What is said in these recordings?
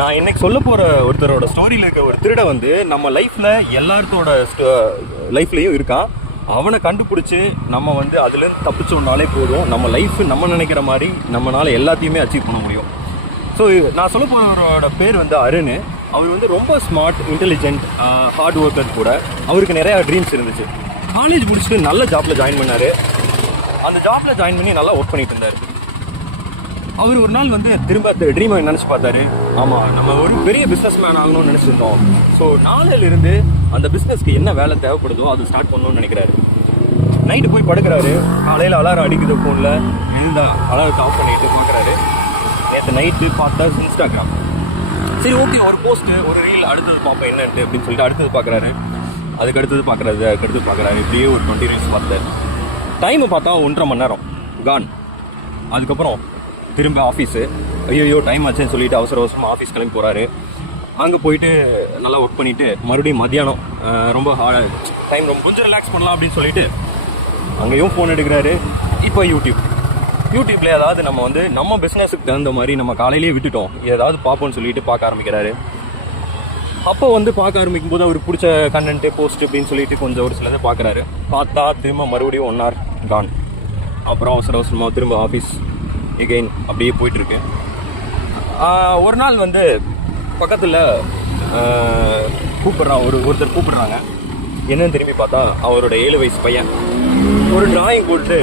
நான் இன்னைக்கு சொல்ல போகிற ஒருத்தரோட ஸ்டோரியில் இருக்க ஒரு திருட வந்து நம்ம லைஃப்பில் எல்லாத்தோட லைஃப்லேயும் இருக்கான். அவனை கண்டுபிடிச்சி நம்ம வந்து அதுலேருந்து தப்பிச்சோம்னாலே போதும், நம்ம லைஃப் நம்ம நினைக்கிற மாதிரி நம்மளால் எல்லாத்தையுமே அச்சீவ் பண்ண முடியும். ஸோ நான் சொல்ல போகிறவரோட பேர் வந்து அருண். அவர் வந்து ரொம்ப ஸ்மார்ட், இன்டெலிஜென்ட், ஹார்ட் ஒர்க்கர் கூட. அவருக்கு நிறையா ட்ரீம்ஸ் இருந்துச்சு. காலேஜ் முடிச்சுட்டு நல்ல ஜாப்பில் ஜாயின் பண்ணார். அந்த ஜாப்பில் ஜாயின் பண்ணி நல்லா ஒர்க் பண்ணிட்டு இருந்தார். அவர் ஒரு நாள் வந்து திரும்ப ட்ரீமை நினச்சி பார்த்தாரு. ஆமாம், நம்ம ஒரு பெரிய பிஸ்னஸ் மேன் ஆகணும்னு நினச்சிருந்தோம். ஸோ நாளையிலிருந்து அந்த பிஸ்னஸ்க்கு என்ன வேலை தேவைப்படுதோ அது ஸ்டார்ட் பண்ணணும்னு நினைக்கிறாரு. நைட்டு போய் படுக்கிறாரு. காலையில் அலாரம் அடிக்குது ஃபோனில். எழுந்த அலாரத்தை ஆஃப் பண்ணிட்டு பார்க்குறாரு. நேற்று நைட்டு பார்த்தா இன்ஸ்டாகிராம். சரி, ஓகே, ஒரு போஸ்ட்டு, ஒரு ரீல், அடுத்தது பார்ப்போம் என்னன்ட்டு அப்படின்னு சொல்லிட்டு அடுத்தது பார்க்குறாரு. அதுக்கு அடுத்தது பார்க்குறாரு. இப்படியே ஒரு 20 ரீல்ஸ் பார்த்தாரு. டைமை பார்த்தா 1.5 மணி நேரம் கான். அதுக்கப்புறம் திரும்ப ஆஃபீஸு. ஐயோ டைம் ஆச்சுன்னு சொல்லிட்டு அவசரமாக ஆஃபீஸ் கிளம்பி போகிறாரு. அங்கே போயிட்டு நல்லா ஒர்க் பண்ணிவிட்டு மறுபடியும் மத்தியானம் ரொம்ப டைம் ரொம்ப கொஞ்சம் ரிலாக்ஸ் பண்ணலாம் அப்படின்னு சொல்லிட்டு அங்கேயும் ஃபோன் எடுக்கிறாரு. இப்போ யூடியூப்பில் ஏதாவது நம்ம வந்து நம்ம பிஸ்னஸுக்கு தகுந்த மாதிரி நம்ம காலையிலேயே விட்டுட்டோம், ஏதாவது பார்ப்போம்னு சொல்லிட்டு பார்க்க ஆரம்பிக்கிறாரு. அப்போ வந்து பார்க்க ஆரம்பிக்கும் போது அவருக்கு பிடிச்ச கண்டென்ட்டு, போஸ்ட் அப்படின்னு சொல்லிட்டு கொஞ்சம் ஒரு சிலதை பார்க்குறாரு. பார்த்தா திரும்ப மறுபடியும் 1 hour கான். அப்புறம் அவசரமாக திரும்ப ஆஃபீஸ் எகெயின் அப்படியே போயிட்டுருக்கு. ஒரு நாள் வந்து பக்கத்தில் ஒருத்தர் கூப்பிட்றாங்க. என்னன்னு திரும்பி பார்த்தா அவரோட 7 வயசு பையன் ஒரு டிராயிங் போட்டு,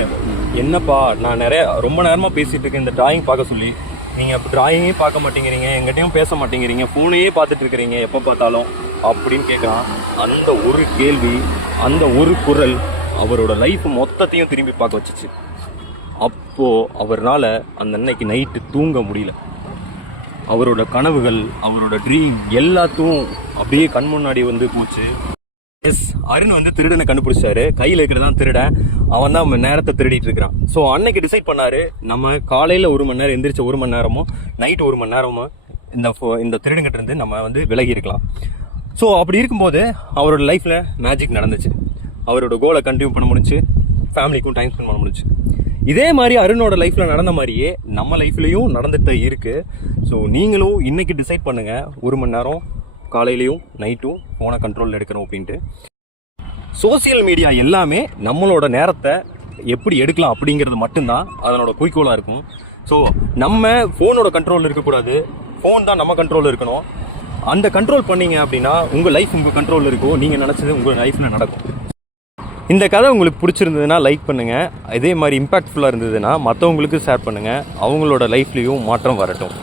என்னப்பா நான் ரொம்ப நேரமாக பேசிகிட்டு இருக்கேன் இந்த டிராயிங் பார்க்க சொல்லி, நீங்கள் டிராயிங்கே பார்க்க மாட்டேங்கிறீங்க, எங்கிட்டையும் பேச மாட்டேங்கிறீங்க, ஃபோனையே பார்த்துட்டு இருக்கிறீங்க எப்போ பார்த்தாலும் அப்படின்னு கேட்குறான். அந்த ஒரு கேள்வி, அந்த ஒரு குரல் அவரோட லைஃப் மொத்தத்தையும் திரும்பி பார்க்க வச்சிச்சு. அப்போது அவரால் அந்த அன்னைக்கு நைட்டு தூங்க முடியல. அவரோட கனவுகள், அவரோட ட்ரீம் எல்லாத்தையும் அப்படியே கண் முன்னாடி வந்து போச்சு. அருண் வந்து திருடனை கண்டுபிடிச்சாரு. கையில் இருக்கிறதான் திருடன், அவன் தான் நேரத்தை திருடிட்டு இருக்கிறான். ஸோ அன்னைக்கு டிசைட் பண்ணாரு, நம்ம காலையில் 1 மணி நேரம் எந்திரிச்ச 1 மணி நேரமும் நைட்டு 1 மணி நேரமும் இந்த திருடங்கிட்ட இருந்து நம்ம வந்து விலகி இருக்கலாம். ஸோ அப்படி இருக்கும்போது அவரோட லைஃப்பில் மேஜிக் நடந்துச்சு. அவரோட கோலை கண்டினியூ பண்ண முடிஞ்சு, ஃபேமிலிக்கும் டைம் ஸ்பெண்ட் பண்ண முடிஞ்சு. இதே மாதிரி அருணோட லைஃப்பில் நடந்த மாதிரியே நம்ம லைஃப்லேயும் நடந்துட்டு இருக்குது. ஸோ நீங்களும் இன்றைக்கி டிசைட் பண்ணுங்கள், 1 மணி நேரம் காலையிலையும் நைட்டும் ஃபோனை கண்ட்ரோலில் எடுக்கணும் அப்படின்ட்டு. சோசியல் மீடியா எல்லாமே நம்மளோட நேரத்தை எப்படி எடுக்கலாம் அப்படிங்கிறது மட்டும்தான் அதனோட குறிக்கோளாக இருக்கும். ஸோ நம்ம ஃபோனோட கண்ட்ரோலில் இருக்கக்கூடாது, ஃபோன் தான் நம்ம கண்ட்ரோலில் இருக்கணும். அந்த கண்ட்ரோல் பண்ணிங்க அப்படின்னா உங்கள் லைஃப் உங்கள் கண்ட்ரோலில் இருக்கும், நீங்கள் நினச்சது உங்கள் லைஃப்பில் நடக்கும். இந்த கதை உங்களுக்கு பிடிச்சிருந்ததுன்னா லைக் பண்ணுங்கள். இதே மாதிரி இம்பாக்ட்ஃபுல்லாக இருந்ததுன்னா மற்றவங்களுக்கு ஷேர் பண்ணுங்கள். அவங்களோட லைஃப்லேயும் மாற்றம் வரட்டும்.